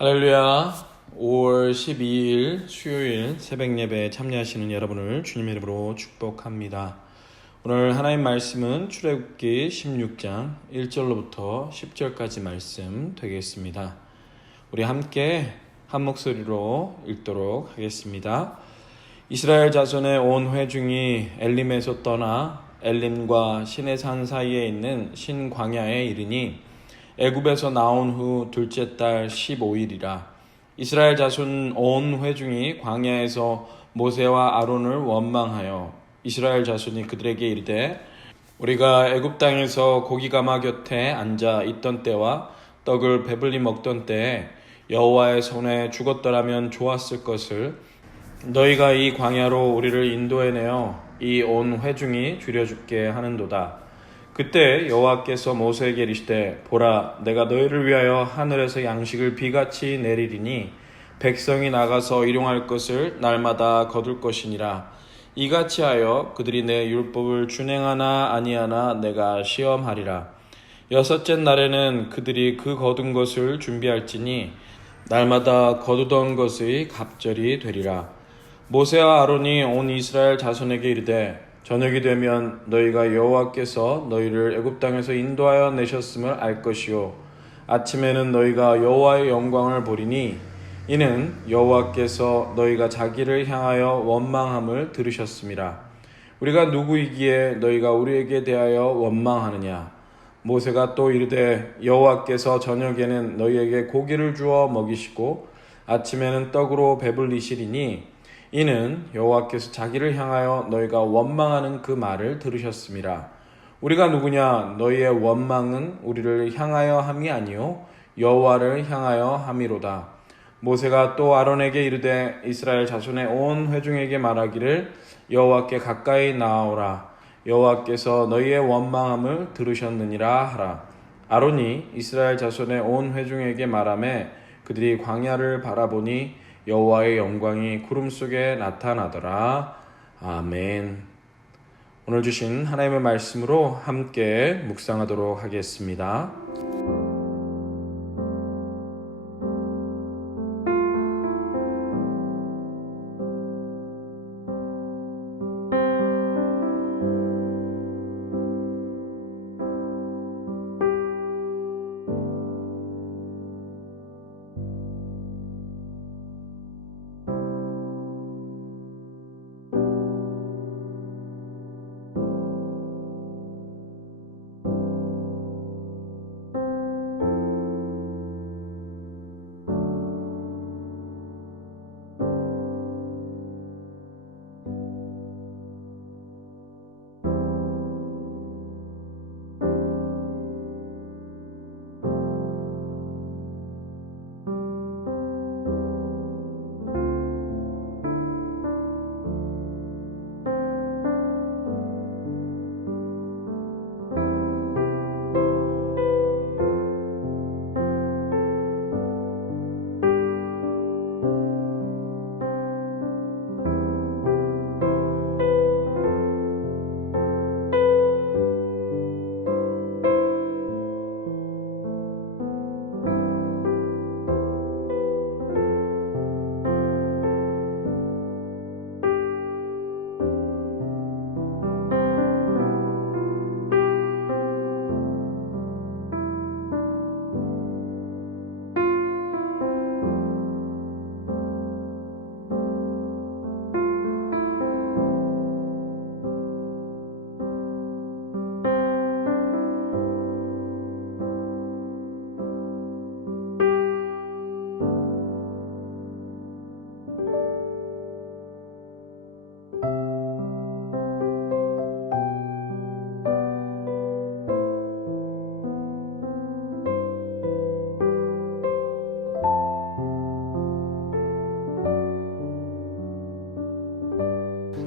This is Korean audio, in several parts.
할렐루야. 5월 12일 수요일 새벽 예배에 참여하시는 여러분을 주님의 이름으로 축복합니다. 오늘 하나님 말씀은 출애굽기 16장 1절로부터 10절까지 말씀 되겠습니다. 우리 함께 한 목소리로 읽도록 하겠습니다. 이스라엘 자손의 온 회중이 엘림에서 떠나 엘림과 시내산 사이에 있는 신광야에 이르니 애굽에서 나온 후 둘째 달 15일이라. 이스라엘 자손 온 회중이 광야에서 모세와 아론을 원망하여 이스라엘 자손이 그들에게 이르되 우리가 애굽 땅에서 고기가마 곁에 앉아 있던 때와 떡을 배불리 먹던 때에 여호와의 손에 죽었더라면 좋았을 것을 너희가 이 광야로 우리를 인도해내어 이 온 회중이 줄여죽게 하는도다. 그때 여호와께서 모세에게 이르시되 보라, 내가 너희를 위하여 하늘에서 양식을 비같이 내리리니 백성이 나가서 일용할 것을 날마다 거둘 것이니라. 이같이 하여 그들이 내 율법을 준행하나 아니하나 내가 시험하리라. 여섯째 날에는 그들이 그 거둔 것을 준비할지니 날마다 거두던 것의 갑절이 되리라. 모세와 아론이 온 이스라엘 자손에게 이르되 저녁이 되면 너희가 여호와께서 너희를 애굽 땅에서 인도하여 내셨음을 알 것이요 아침에는 너희가 여호와의 영광을 보리니 이는 여호와께서 너희가 자기를 향하여 원망함을 들으셨음이라. 우리가 누구이기에 너희가 우리에게 대하여 원망하느냐. 모세가 또 이르되 여호와께서 저녁에는 너희에게 고기를 주어 먹이시고 아침에는 떡으로 배불리시리니 이는 여호와께서 자기를 향하여 너희가 원망하는 그 말을 들으셨음이라. 우리가 누구냐? 너희의 원망은 우리를 향하여 함이 아니요 여호와를 향하여 함이로다. 모세가 또 아론에게 이르되 이스라엘 자손의 온 회중에게 말하기를 여호와께 가까이 나아오라. 여호와께서 너희의 원망함을 들으셨느니라 하라. 아론이 이스라엘 자손의 온 회중에게 말하매 그들이 광야를 바라보니 여호와의 영광이 구름 속에 나타나더라. 아멘. 오늘 주신 하나님의 말씀으로 함께 묵상하도록 하겠습니다.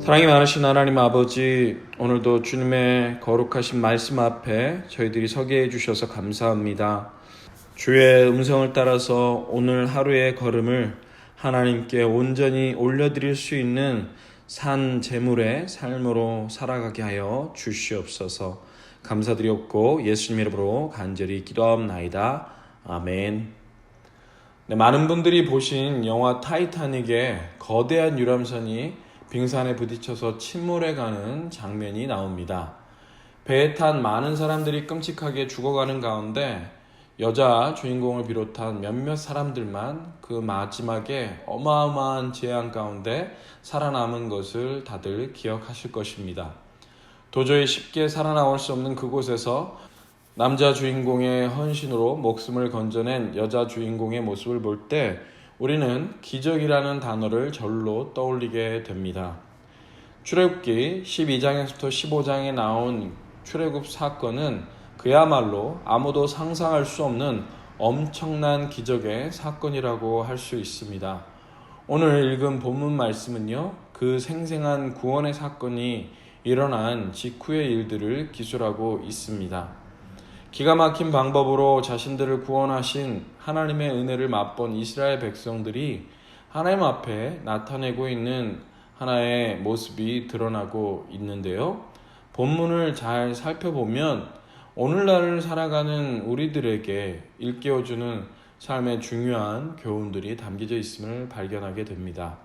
사랑이 많으신 하나님 아버지, 오늘도 주님의 거룩하신 말씀 앞에 저희들이 서게 해주셔서 감사합니다. 주의 음성을 따라서 오늘 하루의 걸음을 하나님께 온전히 올려드릴 수 있는 산 제물의 삶으로 살아가게 하여 주시옵소서. 감사드렸고 예수님 이름으로 간절히 기도하옵나이다. 아멘. 네, 많은 분들이 보신 영화 타이타닉의 거대한 유람선이 빙산에 부딪혀서 침몰해가는 장면이 나옵니다. 배에 탄 많은 사람들이 끔찍하게 죽어가는 가운데 여자 주인공을 비롯한 몇몇 사람들만 그 마지막에 어마어마한 재앙 가운데 살아남은 것을 다들 기억하실 것입니다. 도저히 쉽게 살아나올 수 없는 그곳에서 남자 주인공의 헌신으로 목숨을 건져낸 여자 주인공의 모습을 볼 때 우리는 기적이라는 단어를 절로 떠올리게 됩니다. 출애굽기 12장에서부터 15장에 나온 출애굽 사건은 그야말로 아무도 상상할 수 없는 엄청난 기적의 사건이라고 할 수 있습니다. 오늘 읽은 본문 말씀은요, 그 생생한 구원의 사건이 일어난 직후의 일들을 기술하고 있습니다. 기가 막힌 방법으로 자신들을 구원하신 하나님의 은혜를 맛본 이스라엘 백성들이 하나님 앞에 나타내고 있는 하나의 모습이 드러나고 있는데요. 본문을 잘 살펴보면 오늘날을 살아가는 우리들에게 일깨워주는 삶의 중요한 교훈들이 담겨져 있음을 발견하게 됩니다.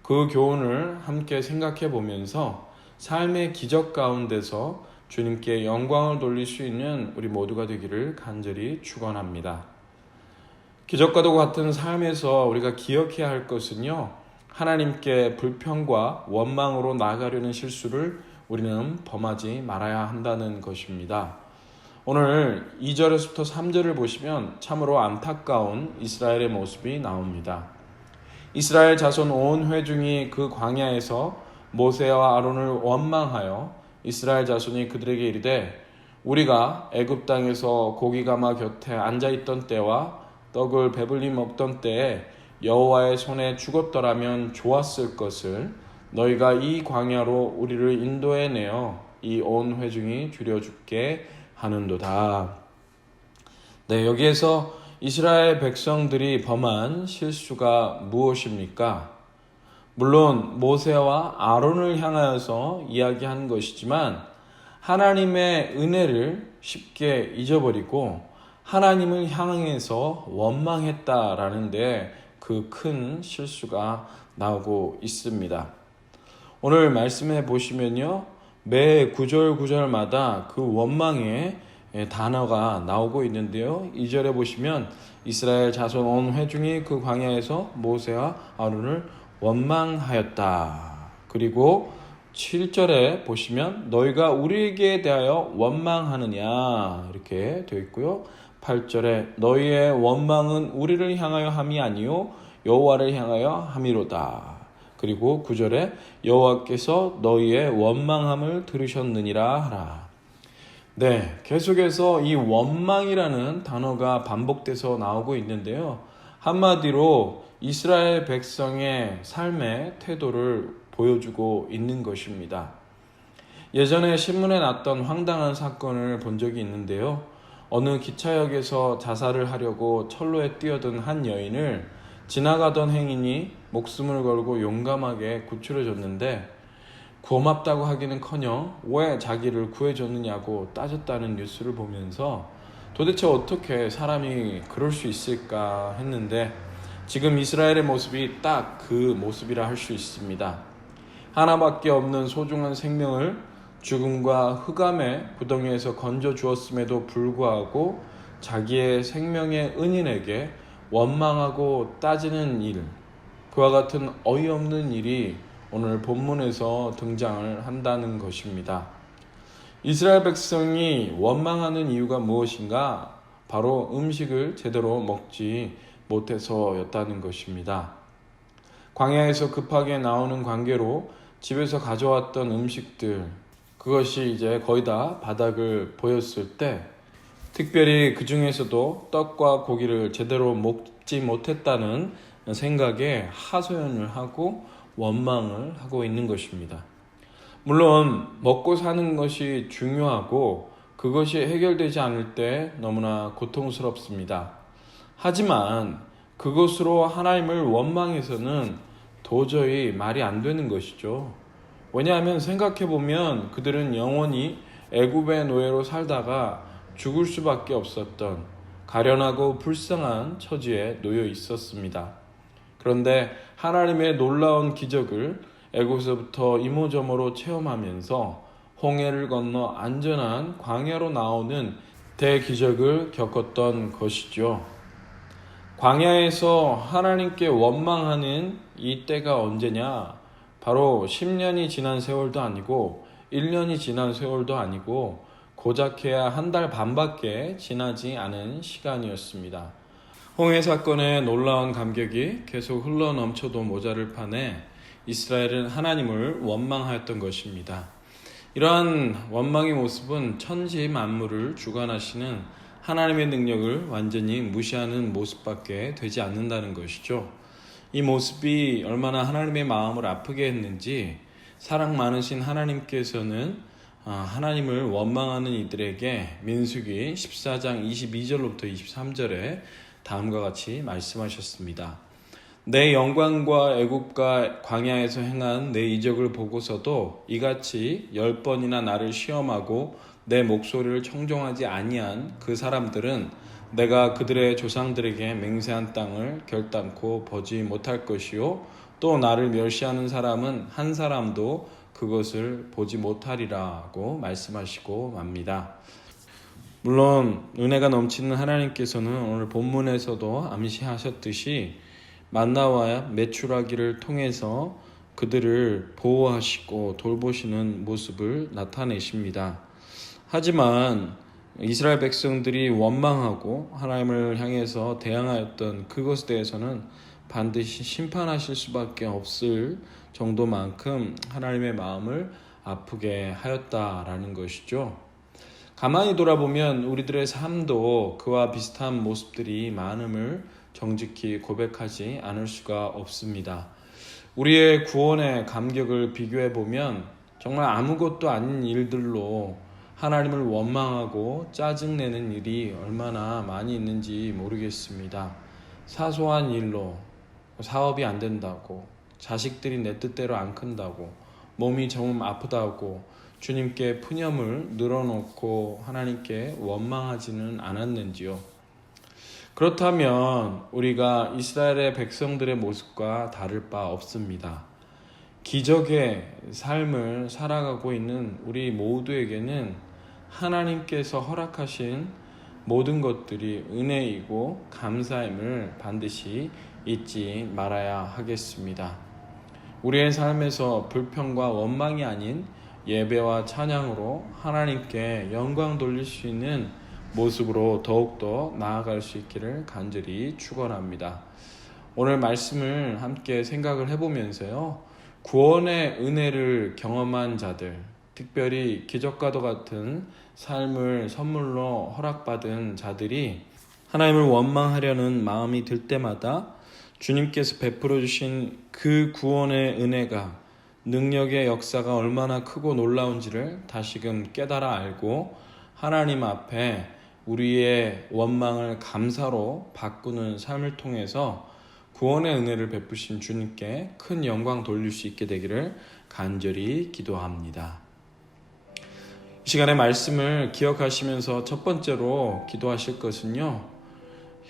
그 교훈을 함께 생각해 보면서 삶의 기적 가운데서 주님께 영광을 돌릴 수 있는 우리 모두가 되기를 간절히 축원합니다. 기적과도 같은 삶에서 우리가 기억해야 할 것은요, 하나님께 불평과 원망으로 나아가려는 실수를 우리는 범하지 말아야 한다는 것입니다. 오늘 2절에서부터 3절을 보시면 참으로 안타까운 이스라엘의 모습이 나옵니다. 이스라엘 자손 온 회중이 그 광야에서 모세와 아론을 원망하여 이스라엘 자손이 그들에게 이르되 우리가 애굽 땅에서 고기 가마 곁에 앉아있던 때와 떡을 배불리 먹던 때에 여호와의 손에 죽었더라면 좋았을 것을 너희가 이 광야로 우리를 인도해 내어 이 온 회중이 줄여 죽게 하는도다. 네, 여기에서 이스라엘 백성들이 범한 실수가 무엇입니까? 물론 모세와 아론을 향하여서 이야기한 것이지만 하나님의 은혜를 쉽게 잊어버리고 하나님을 향해서 원망했다라는데 그 큰 실수가 나오고 있습니다. 오늘 말씀해 보시면요, 매 구절마다 그 원망의 단어가 나오고 있는데요. 2절에 보시면 이스라엘 자손 온 회중이 그 광야에서 모세와 아론을 원망하였다. 그리고 7절에 보시면 너희가 우리에게 대하여 원망하느냐 이렇게 되어 있고요. 8절에 너희의 원망은 우리를 향하여 함이 아니요 여호와를 향하여 함이로다. 그리고 9절에 여호와께서 너희의 원망함을 들으셨느니라 하라. 네, 계속해서 이 원망이라는 단어가 반복돼서 나오고 있는데요. 한마디로 이스라엘 백성의 삶의 태도를 보여주고 있는 것입니다. 예전에 신문에 났던 황당한 사건을 본 적이 있는데요. 어느 기차역에서 자살을 하려고 철로에 뛰어든 한 여인을 지나가던 행인이 목숨을 걸고 용감하게 구출해줬는데 고맙다고 하기는커녕 왜 자기를 구해줬느냐고 따졌다는 뉴스를 보면서 도대체 어떻게 사람이 그럴 수 있을까 했는데 지금 이스라엘의 모습이 딱 그 모습이라 할 수 있습니다. 하나밖에 없는 소중한 생명을 죽음과 흑암의 구덩이에서 건져 주었음에도 불구하고 자기의 생명의 은인에게 원망하고 따지는 일, 그와 같은 어이없는 일이 오늘 본문에서 등장을 한다는 것입니다. 이스라엘 백성이 원망하는 이유가 무엇인가? 바로 음식을 제대로 먹지 못해서였다는 것입니다. 광야에서 급하게 나오는 관계로 집에서 가져왔던 음식들, 그것이 이제 거의 다 바닥을 보였을 때 특별히 그 중에서도 떡과 고기를 제대로 먹지 못했다는 생각에 하소연을 하고 원망을 하고 있는 것입니다. 물론 먹고 사는 것이 중요하고 그것이 해결되지 않을 때 너무나 고통스럽습니다. 하지만 그것으로 하나님을 원망해서는 도저히 말이 안 되는 것이죠. 왜냐하면 생각해보면 그들은 영원히 애굽의 노예로 살다가 죽을 수밖에 없었던 가련하고 불쌍한 처지에 놓여 있었습니다. 그런데 하나님의 놀라운 기적을 애굽에서부터 이모저모로 체험하면서 홍해를 건너 안전한 광야로 나오는 대기적을 겪었던 것이죠. 광야에서 하나님께 원망하는 이 때가 언제냐? 바로 10년이 지난 세월도 아니고 1년이 지난 세월도 아니고 고작해야 한 달 반밖에 지나지 않은 시간이었습니다. 홍해 사건의 놀라운 감격이 계속 흘러넘쳐도 모자를 판에 이스라엘은 하나님을 원망하였던 것입니다. 이러한 원망의 모습은 천지 만물을 주관하시는 하나님의 능력을 완전히 무시하는 모습밖에 되지 않는다는 것이죠. 이 모습이 얼마나 하나님의 마음을 아프게 했는지 사랑 많으신 하나님께서는 하나님을 원망하는 이들에게 민수기 14장 22절로부터 23절에 다음과 같이 말씀하셨습니다. 내 영광과 애굽과 광야에서 행한 내 이적을 보고서도 이같이 10번이나 나를 시험하고 내 목소리를 청종하지 아니한 그 사람들은 내가 그들의 조상들에게 맹세한 땅을 결단코 보지 못할 것이요 또 나를 멸시하는 사람은 한 사람도 그것을 보지 못하리라고 말씀하시고 맙니다. 물론 은혜가 넘치는 하나님께서는 오늘 본문에서도 암시하셨듯이 만나와 메추라기를 통해서 그들을 보호하시고 돌보시는 모습을 나타내십니다. 하지만 이스라엘 백성들이 원망하고 하나님을 향해서 대항하였던 그것에 대해서는 반드시 심판하실 수밖에 없을 정도만큼 하나님의 마음을 아프게 하였다라는 것이죠. 가만히 돌아보면 우리들의 삶도 그와 비슷한 모습들이 많음을 정직히 고백하지 않을 수가 없습니다. 우리의 구원의 감격을 비교해보면 정말 아무것도 아닌 일들로 하나님을 원망하고 짜증내는 일이 얼마나 많이 있는지 모르겠습니다. 사소한 일로 사업이 안 된다고, 자식들이 내 뜻대로 안 큰다고, 몸이 좀 아프다고 주님께 푸념을 늘어놓고 하나님께 원망하지는 않았는지요? 그렇다면 우리가 이스라엘의 백성들의 모습과 다를 바 없습니다. 기적의 삶을 살아가고 있는 우리 모두에게는 하나님께서 허락하신 모든 것들이 은혜이고 감사임을 반드시 잊지 말아야 하겠습니다. 우리의 삶에서 불평과 원망이 아닌 예배와 찬양으로 하나님께 영광 돌릴 수 있는 모습으로 더욱더 나아갈 수 있기를 간절히 축원합니다. 오늘 말씀을 함께 생각을 해보면서요. 구원의 은혜를 경험한 자들, 특별히 기적과도 같은 삶을 선물로 허락받은 자들이 하나님을 원망하려는 마음이 들 때마다 주님께서 베풀어 주신 그 구원의 은혜가 능력의 역사가 얼마나 크고 놀라운지를 다시금 깨달아 알고 하나님 앞에 우리의 원망을 감사로 바꾸는 삶을 통해서 구원의 은혜를 베푸신 주님께 큰 영광 돌릴 수 있게 되기를 간절히 기도합니다. 이 시간의 말씀을 기억하시면서 첫 번째로 기도하실 것은요.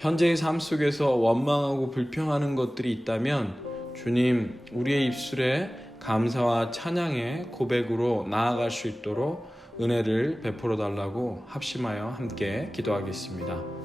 현재의 삶 속에서 원망하고 불평하는 것들이 있다면 주님, 우리의 입술에 감사와 찬양의 고백으로 나아갈 수 있도록 은혜를 베풀어 달라고 합심하여 함께 기도하겠습니다.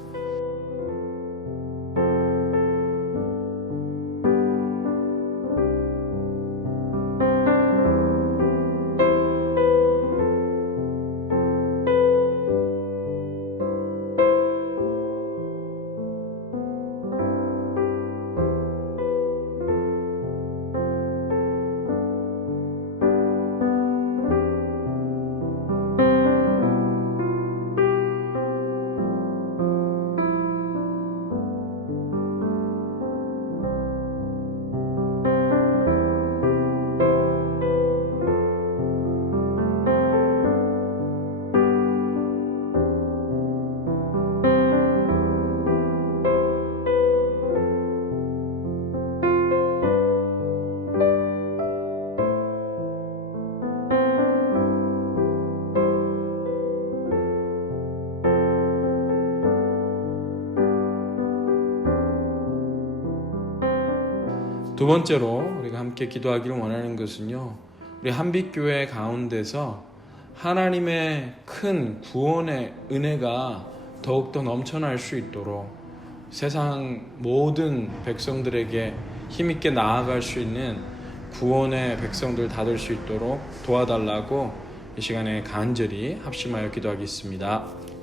두 번째로 우리가 함께 기도하기를 원하는 것은요, 우리 한빛교회 가운데서 하나님의 큰 구원의 은혜가 더욱더 넘쳐날 수 있도록 세상 모든 백성들에게 힘있게 나아갈 수 있는 구원의 백성들 다 될 수 있도록 도와달라고 이 시간에 간절히 합심하여 기도하겠습니다.